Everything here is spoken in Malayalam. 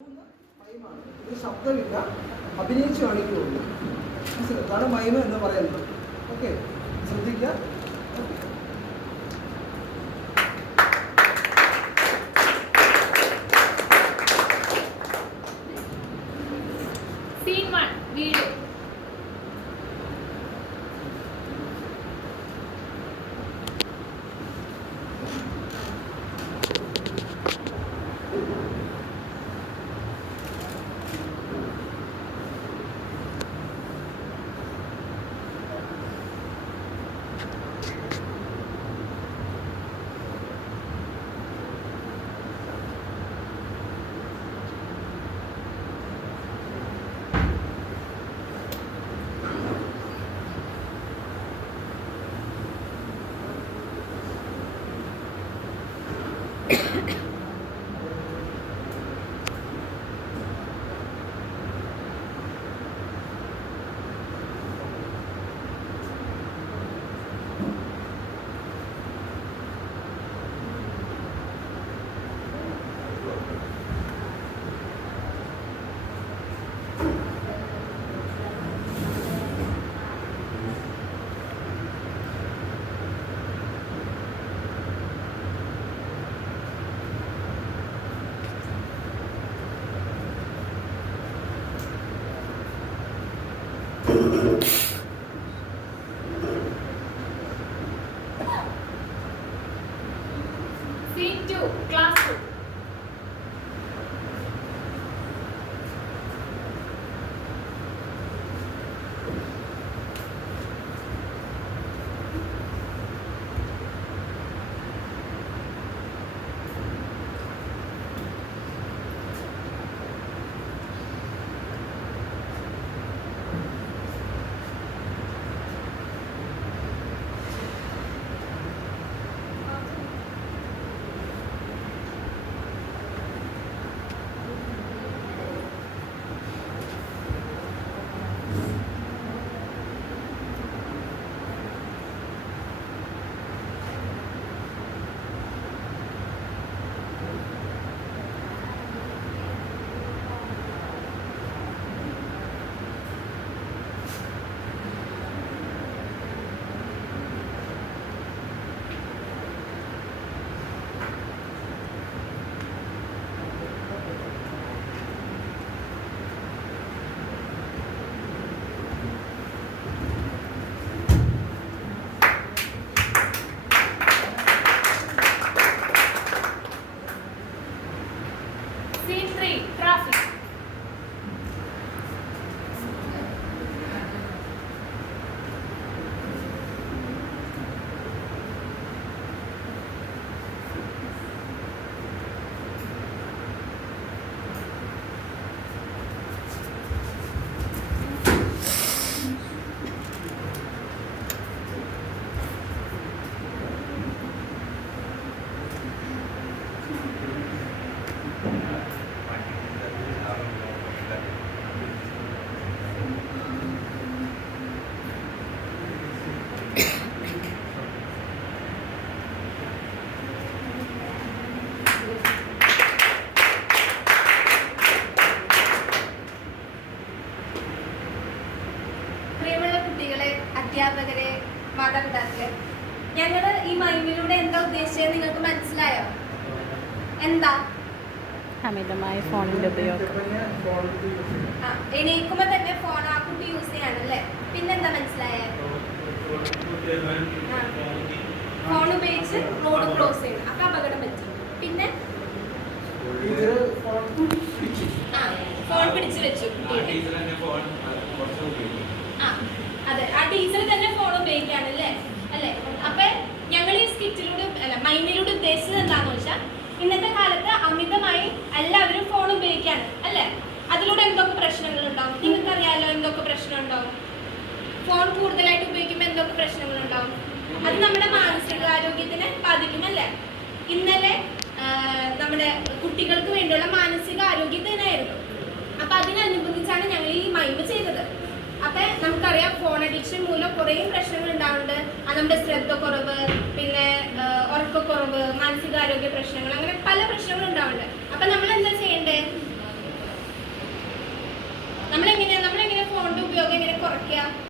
ഇത് ശബ്ദമില്ല, അഭിനയിച്ച് കാണിക്കുകയുള്ളൂ. അതാണ് മൈമ എന്ന് പറയുന്നത്. ഓക്കെ, ശ്രദ്ധിക്കുക. Scene 1 video. Scene 2 classroom. Scene 3 traffic. പ്രിയമുള്ള കുട്ടികളെ, അധ്യാപകരെ, മാതാപിതാക്കളെ, ഞങ്ങൾ ഈ മൈമിലൂടെ എന്താ ഉദ്ദേശിച്ചത് നിങ്ങൾക്ക് മനസ്സിലായോ? എന്താ? അമിതമായ ഫോണിന്റെ ഉപയോഗം. എണീക്കുമ്പോ തന്നെ ഫോൺ ആ കുട്ടി യൂസ് ചെയ്യാനല്ലേ? പിന്നെന്താ മനസ്സിലായേ? ഫോൺ ഉപയോഗിച്ച് റോഡ് ക്രോസ് ചെയ്യണം, അപ്പൊ അപകടം പറ്റി. പിന്നെ ഫോൺ പിടിച്ചു വെച്ചു. അതെ, ആ ടീച്ചർ തന്നെ ഫോൺ ഉപയോഗിക്കാണല്ലേ? അല്ലേ? അപ്പൊ ഞങ്ങൾ ഈ സ്കിറ്റിലൂടെ അല്ല മൈമിലൂടെ ഉദ്ദേശിച്ചത് എന്താണെന്ന് വെച്ചാൽ, ഇന്നത്തെ കാലത്ത് അമിതമായി എല്ലാവരും ഫോൺ ഉപയോഗിക്കാണ് അല്ലേ? അതിലൂടെ എന്തൊക്കെ പ്രശ്നങ്ങൾ ഉണ്ടാവും നിങ്ങൾക്കറിയാലോ? എന്തൊക്കെ പ്രശ്നം ഉണ്ടാവും? ഫോൺ കൂടുതലായിട്ട് ഉപയോഗിക്കുമ്പോൾ എന്തൊക്കെ പ്രശ്നങ്ങൾ ഉണ്ടാവും? അത് നമ്മുടെ മാനസികാരോഗ്യത്തിനെ ബാധിക്കുമല്ലേ? ഇന്നലെ നമ്മുടെ കുട്ടികൾക്ക് വേണ്ടിയുള്ള മാനസിക ആരോഗ്യ ദിനമായിരുന്നു. അപ്പൊ അതിനനുബന്ധിച്ചാണ് ഞങ്ങൾ ഈ മൈമ് ചെയ്തത്. അപ്പൊ നമുക്കറിയാം ഫോൺ അഡിക്ഷൻ മൂലം കുറേ പ്രശ്നങ്ങൾ ഉണ്ടാവുന്നുണ്ട്. നമ്മുടെ ശ്രദ്ധ കുറവ്, പിന്നെ ഉറക്കക്കുറവ്, മാനസികാരോഗ്യ പ്രശ്നങ്ങൾ, അങ്ങനെ പല പ്രശ്നങ്ങളും ഉണ്ടാവുന്നുണ്ട്. അപ്പൊ നമ്മൾ എന്താ ചെയ്യേണ്ടത്? നമ്മളെങ്ങനെയാ